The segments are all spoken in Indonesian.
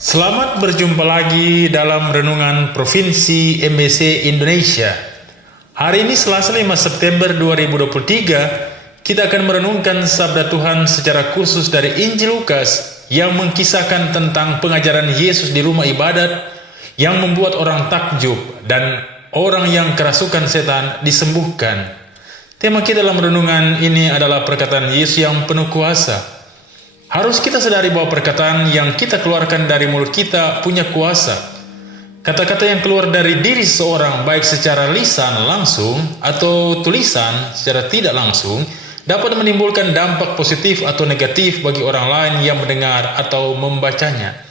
Selamat berjumpa lagi dalam Renungan Provinsi MBC Indonesia. Hari ini Selasa 5 September 2023, kita akan merenungkan sabda Tuhan secara khusus dari Injil Lukas yang mengkisahkan tentang pengajaran Yesus di rumah ibadat yang membuat orang takjub dan orang yang kerasukan setan disembuhkan. Tema kita dalam renungan ini adalah perkataan Yesus yang penuh kuasa. Harus kita sadari bahwa perkataan yang kita keluarkan dari mulut kita punya kuasa. Kata-kata yang keluar dari diri seseorang baik secara lisan langsung atau tulisan secara tidak langsung dapat menimbulkan dampak positif atau negatif bagi orang lain yang mendengar atau membacanya.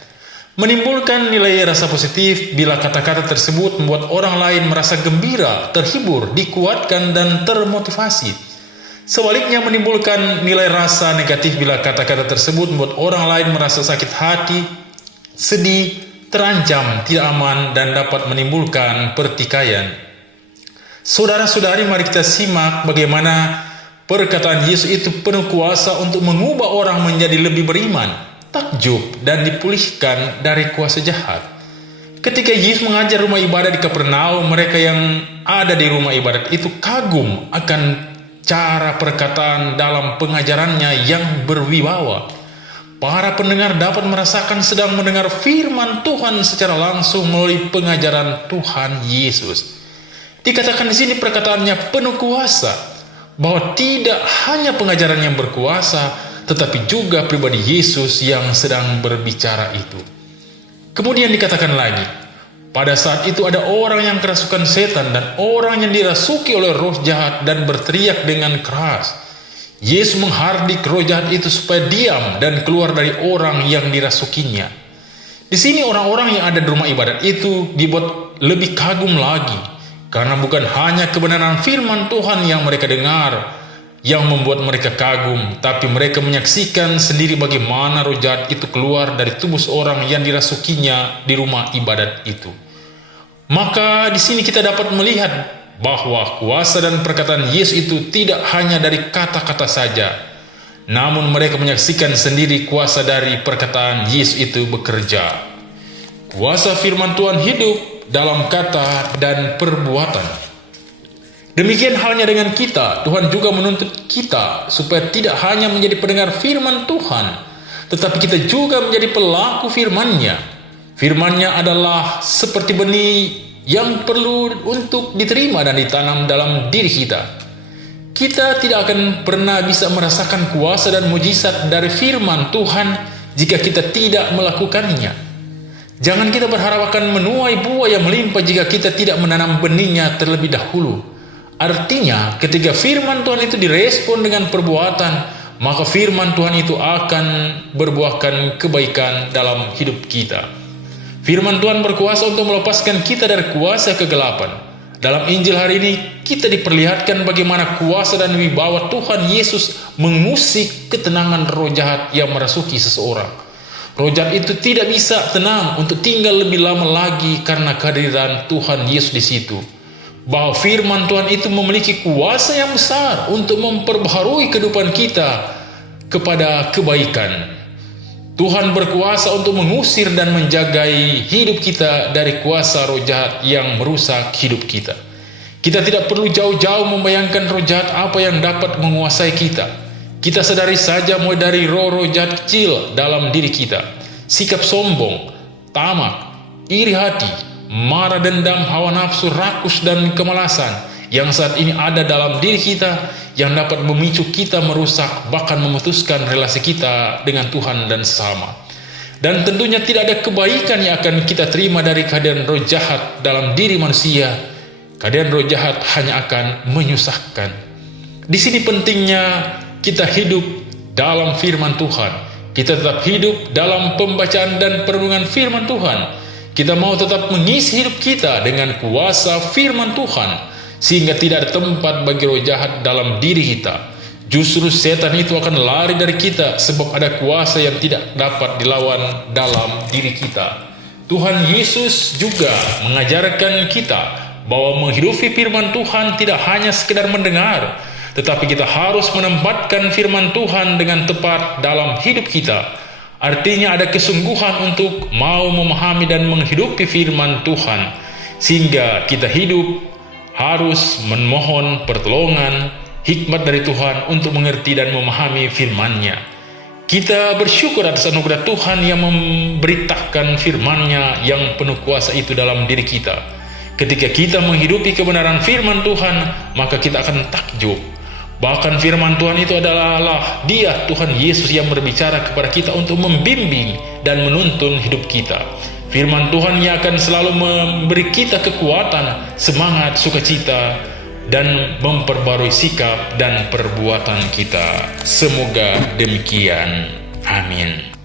Menimbulkan nilai rasa positif bila kata-kata tersebut membuat orang lain merasa gembira, terhibur, dikuatkan, dan termotivasi. Sebaliknya menimbulkan nilai rasa negatif bila kata-kata tersebut membuat orang lain merasa sakit hati, sedih, terancam, tidak aman, dan dapat menimbulkan pertikaian. Saudara-saudari, mari kita simak bagaimana perkataan Yesus itu penuh kuasa untuk mengubah orang menjadi lebih beriman, takjub, dan dipulihkan dari kuasa jahat. Ketika Yesus mengajar rumah ibadat di Kapernaum, mereka yang ada di rumah ibadat itu kagum akan cara perkataan dalam pengajarannya yang berwibawa. Para pendengar dapat merasakan sedang mendengar firman Tuhan secara langsung melalui pengajaran Tuhan Yesus. Dikatakan di sini perkataannya penuh kuasa, bahwa tidak hanya pengajaran yang berkuasa, tetapi juga pribadi Yesus yang sedang berbicara itu. Kemudian dikatakan lagi, pada saat itu ada orang yang kerasukan setan dan orang yang dirasuki oleh roh jahat dan berteriak dengan keras. Yesus menghardik roh jahat itu supaya diam dan keluar dari orang yang dirasukinya. Di sini orang-orang yang ada di rumah ibadat itu dibuat lebih kagum lagi, karena bukan hanya kebenaran firman Tuhan yang mereka dengar yang membuat mereka kagum, tapi mereka menyaksikan sendiri bagaimana roh jahat itu keluar dari tubuh seorang yang dirasukinya di rumah ibadat itu. Maka di sini kita dapat melihat bahwa kuasa dan perkataan Yesus itu tidak hanya dari kata-kata saja, namun mereka menyaksikan sendiri kuasa dari perkataan Yesus itu bekerja. Kuasa firman Tuhan hidup dalam kata dan perbuatan. Demikian halnya dengan kita, Tuhan juga menuntut kita supaya tidak hanya menjadi pendengar firman Tuhan, tetapi kita juga menjadi pelaku firman-Nya. Firman-Nya adalah seperti benih yang perlu untuk diterima dan ditanam dalam diri kita. Kita tidak akan pernah bisa merasakan kuasa dan mujizat dari firman Tuhan jika kita tidak melakukannya. Jangan kita berharap akan menuai buah yang melimpah jika kita tidak menanam benihnya terlebih dahulu. Artinya, ketika firman Tuhan itu direspon dengan perbuatan, maka firman Tuhan itu akan berbuahkan kebaikan dalam hidup kita. Firman Tuhan berkuasa untuk melepaskan kita dari kuasa kegelapan. Dalam Injil hari ini, kita diperlihatkan bagaimana kuasa dan wibawa Tuhan Yesus mengusik ketenangan roh jahat yang merasuki seseorang. Roh jahat itu tidak bisa tenang untuk tinggal lebih lama lagi karena kehadiran Tuhan Yesus di situ. Bahwa firman Tuhan itu memiliki kuasa yang besar untuk memperbaharui kehidupan kita kepada kebaikan. Tuhan berkuasa untuk mengusir dan menjagai hidup kita dari kuasa roh jahat yang merusak hidup kita. Kita tidak perlu jauh-jauh membayangkan roh jahat apa yang dapat menguasai kita. Kita sadari saja mulai dari roh-roh jahat kecil dalam diri kita. Sikap sombong, tamak, iri hati, marah, dendam, hawa nafsu, rakus, dan kemalasan yang saat ini ada dalam diri kita yang dapat memicu kita merusak bahkan memutuskan relasi kita dengan Tuhan dan sesama. Dan tentunya tidak ada kebaikan yang akan kita terima dari kehadiran roh jahat dalam diri manusia. Kehadiran roh jahat hanya akan menyusahkan. Di sini pentingnya kita hidup dalam firman Tuhan. Kita tetap hidup dalam pembacaan dan perenungan firman Tuhan. Kita mau tetap mengisi hidup kita dengan kuasa firman Tuhan, sehingga tidak ada tempat bagi roh jahat dalam diri kita. Justru setan itu akan lari dari kita sebab ada kuasa yang tidak dapat dilawan dalam diri kita. Tuhan Yesus juga mengajarkan kita bahwa menghidupi firman Tuhan tidak hanya sekedar mendengar, tetapi kita harus menempatkan firman Tuhan dengan tepat dalam hidup kita. Artinya ada kesungguhan untuk mau memahami dan menghidupi firman Tuhan, sehingga kita hidup harus memohon pertolongan, hikmat dari Tuhan untuk mengerti dan memahami firman-Nya. Kita bersyukur atas anugerah Tuhan yang memberitakan firman-Nya yang penuh kuasa itu dalam diri kita. Ketika kita menghidupi kebenaran firman Tuhan, maka kita akan takjub. Bahkan firman Tuhan itu adalah Allah, Dia Tuhan Yesus yang berbicara kepada kita untuk membimbing dan menuntun hidup kita. Firman Tuhan yang akan selalu memberi kita kekuatan, semangat, sukacita, dan memperbarui sikap dan perbuatan kita. Semoga demikian. Amin.